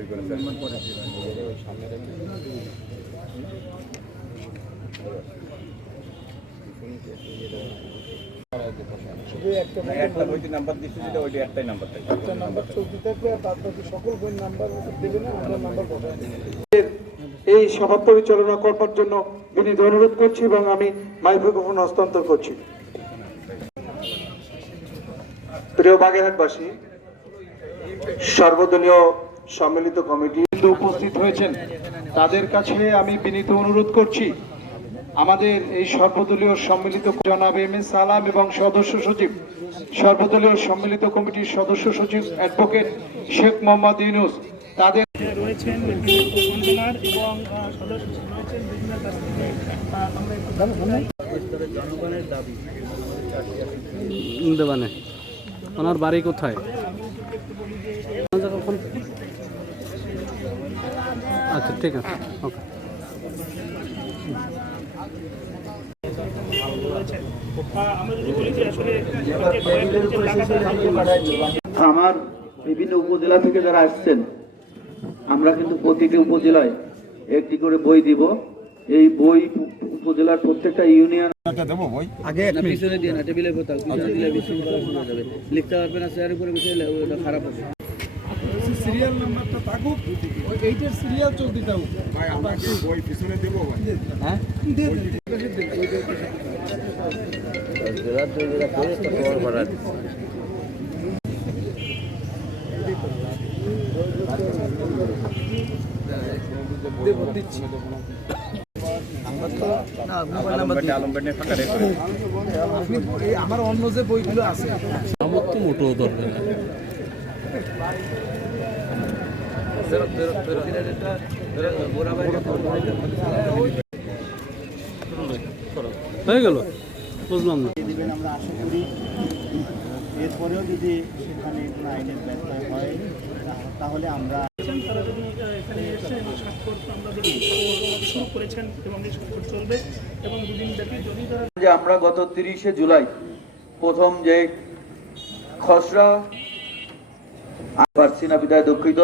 সই করেন শুধু একটা একটা বইতে নাম্বার দিচ্ছি যেটা ওইটা একটাই নাম্বার থাকে। একটা নাম্বার চলতে থাকবে আর বাদ বাকি সকল বইয়ের নাম্বার দেবে না আমরা নাম্বার বসাই এই সভা পরিচালনা করবার জন্য বিনীত অনুরোধ করছি এবং আমি মাইক্রোফোন হস্তান্তর করছি। প্রিয় বাগেরহাটবাসী সর্বদলীয় সম্মিলিত কমিটি উপস্থিত হয়েছেন। তাদের কাছে আমি বিনীত অনুরোধ করছি আমাদের এই সর্বদলীয় সম্মিলিত জনাব এম এস সালাম এবং সদস্য সচিব সর্বদলীয় সম্মিলিত কমিটির সদস্য সচিব অ্যাডভোকেট শেখ মোহাম্মদ ইউনুস তাদের রয়েছেন বিভিন্ন উপজেলার এবং সদস্য রয়েছেন বিভিন্ন কাছ থেকে আমরা একটু দেবানে ওনার বাড়ি কোথায়? ঠিক আছে ওকে। আমরা যদি বলি যে আসলে যে কয়েকটা যে লাগাতার যে কর্মসূচি আমার বিভিন্ন উপজেলা থেকে যারা আসছেন আমরা কিন্তু প্রতিটি উপজেলায় একটি করে বই দিব। এই বই উপজেলার প্রত্যেকটা ইউনিয়ন পিছনে দিয়ে না টেবিলের লিখতে পারবে না চেয়ারের উপরে খারাপ হবে সিরিয়াল নাম্বারটা থাকুক এইটার সিরিয়াল চলতে থাকুক। ভাই আমরা কি বই পিছনে দেবো ভাই। আপনি এই আমার অন্য যে বইগুলো আছে আমার তো মোটো দরকার। হয়ে গেল? বুঝলাম না। দিবেন আমরা আশা করি। এরপরেও যদি সেখানে কোনো আইনের ব্যত্যয় হয় তাহলে আমরা তারা যদি এখানে এসে স্বাক্ষর আমরা দেখি শুরু করেছেন এবং এই স্বাক্ষর চলবে এবং দুদিন ব্যাপী যদি তারা যে আমরা গত তিরিশে জুলাই প্রথম যে খসড়া পারছি না বিদায় দুঃখিত।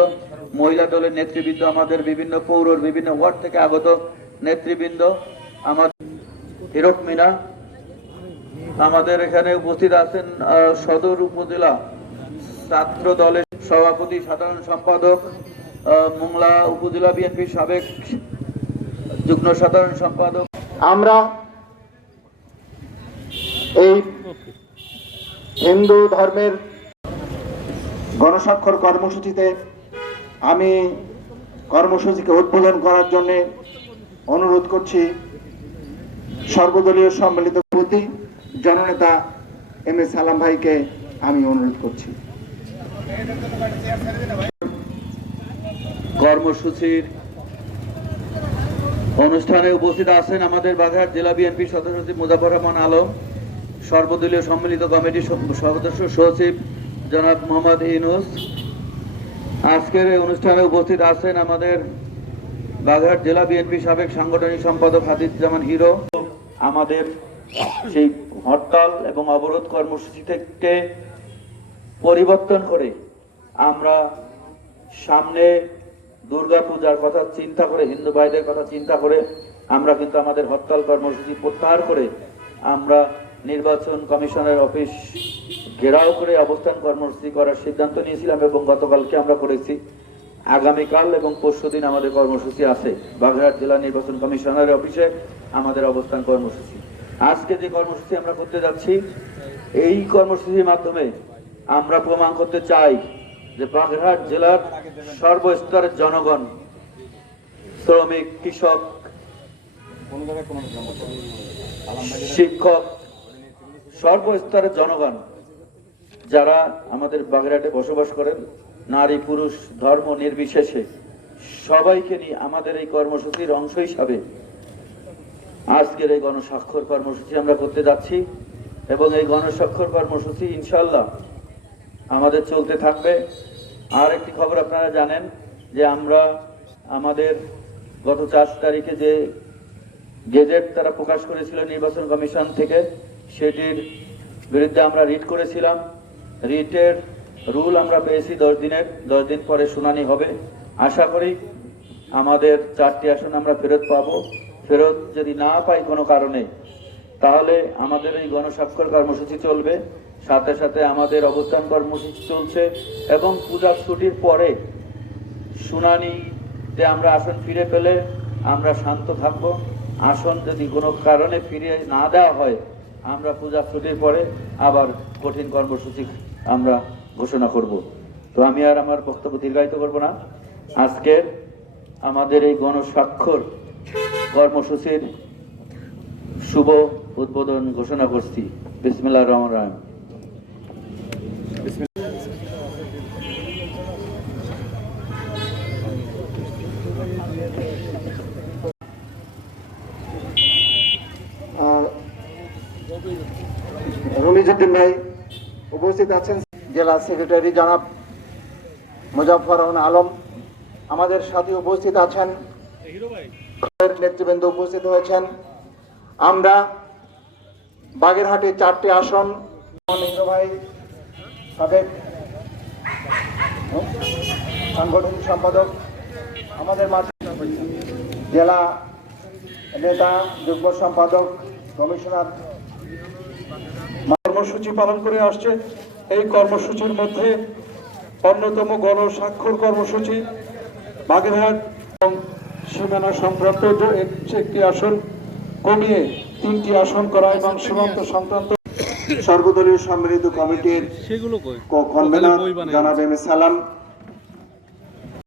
মহিলা দলের নেতৃবৃন্দ, আমাদের বিভিন্ন পৌরর বিভিন্ন ওয়ার্ড থেকে আগত নেতৃবৃন্দ, আমাদের হিরক মিনা, আমাদের এখানে উপস্থিত আছেন সদর উপজেলা ছাত্র দলের সভাপতি, সাধারণ সম্পাদক মোংলা উপজেলা বিএনপির সাবেক যুগ্ম সাধারণ সম্পাদক। আমরা এই হিন্দু ধর্মের গণস্বাক্ষর কর্মসূচিতে আমি কর্মসূচিকে উদ্বোধন করার জন্য অনুরোধ করছি সর্বদলীয় সম্মিলিত প্রতি জননেতা এম এস সালাম ভাইকে আমি অনুরোধ করছি। কর্মসূচির অনুষ্ঠানে উপস্থিত আছেন আমাদের বাঘাট জেলা বিএনপি সদস্য সচিব মুজাফর রহমান আলম, সর্বদলীয় সম্মিলিত কমিটির সদস্য সচিব জনাব মোহাম্মদ ইনুস আজকের এই অনুষ্ঠানে উপস্থিত আছেন আমাদের বাঘাট জেলা বিএনপি সাবেক সাংগঠনিক সম্পাদক হাদিজ্জামান হিরো। আমাদের সেই হরতাল এবং অবরোধ কর্মসূচি থেকে পরিবর্তন করে আমরা সামনে দুর্গা পূজার কথা চিন্তা করে, হিন্দু ভাইদের কথা চিন্তা করে আমরা কিন্তু আমাদের হরতাল কর্মসূচি প্রত্যাহার করে আমরা নির্বাচন কমিশনের অফিস ঘেরাও করে অবস্থান কর্মসূচি করার সিদ্ধান্ত নিয়েছিলাম এবং গতকালকে আমরা করেছি। আগামীকাল এবং পরশুদিন আমাদের কর্মসূচি আছে। বাগেরহাট জেলা নির্বাচন কমিশনারের অফিসে আমাদের অবস্থান কর্মসূচি। আজকে যে কর্মসূচি আমরা করতে যাচ্ছি, এই কর্মসূচির মাধ্যমে আমরা প্রমাণ করতে চাই যে বাগেরহাট জেলার সর্বস্তরের জনগণ, শ্রমিক, কৃষক, শিক্ষক সর্বস্তরের জনগণ যারা আমাদের বাগেরহাটে বসবাস করেন, নারী, পুরুষ, ধর্ম নির্বিশেষে, সবাইকে নিয়ে আমাদের এই কর্মসূচির অংশ হিসাবে আজকের এই গণস্বাক্ষর কর্মসূচি আমরা করতে যাচ্ছি এবং এই গণস্বাক্ষর কর্মসূচি ইনশাল্লাহ আমাদের চলতে থাকবে। আর একটি খবর আপনারা জানেন যে আমরা আমাদের গত চার তারিখে যে গেজেট তারা প্রকাশ করেছিল নির্বাচন কমিশন থেকে, সেটির বিরুদ্ধে আমরা রিট করেছিলাম। রিটের রুল আমরা পেয়েছি দশ দিনের, দশ দিন পরে শুনানি হবে। আশা করি আমাদের চারটি আসন আমরা ফেরত পাবো। ফেরত যদি না পাই কোনো কারণে, তাহলে আমাদের এই গণস্বাক্ষর কর্মসূচি চলবে। সাথে সাথে আমাদের অবস্থান কর্মসূচি চলছে এবং পূজা ছুটির পরে শুনানিতে আমরা আসন ফিরে পেলে আমরা শান্ত থাকব। আসন যদি কোনো কারণে ফিরে না দেওয়া হয়, আমরা পূজা ছুটির পরে আবার কঠিন কর্মসূচি আমরা ঘোষণা করব। তো আমি আর আমার বক্তব্য দীর্ঘায়িত করব না। আজকে আমাদের এই গণস্বাক্ষর কর্মসূচির শুভ উদ্বোধন ঘোষণা করছি। বিসমিল্লা রহমান রমিজুদ্দিন ভাই উপস্থিত আছেন। জেলা সেক্রেটারি জনাব মুজাফর আলম। আমাদের সাথে উপস্থিত আছেন। নেতৃবৃন্দ উপস্থিত হয়েছেন। আমরা বাগেরহাটে চারটি আসন। ভাই সাবেক সাংগঠনিক সম্পাদক আমাদের মাঝে জেলা নেতা, যুগ্ম সম্পাদক, কমিশনার কর্মসূচি পালন করে আসছে। এই কর্মসূচির মধ্যে অন্যতম গণস্বাক্ষর কর্মসূচি বাগেরহাট এবং সীমানা সংক্রান্ত একটি আসন কমিয়ে তিনটি আসন করা এবং সীমান্ত সংক্রান্ত সর্বদলীয় সম্মিলিত কমিটির কনভেনার জানাব এম এ সালাম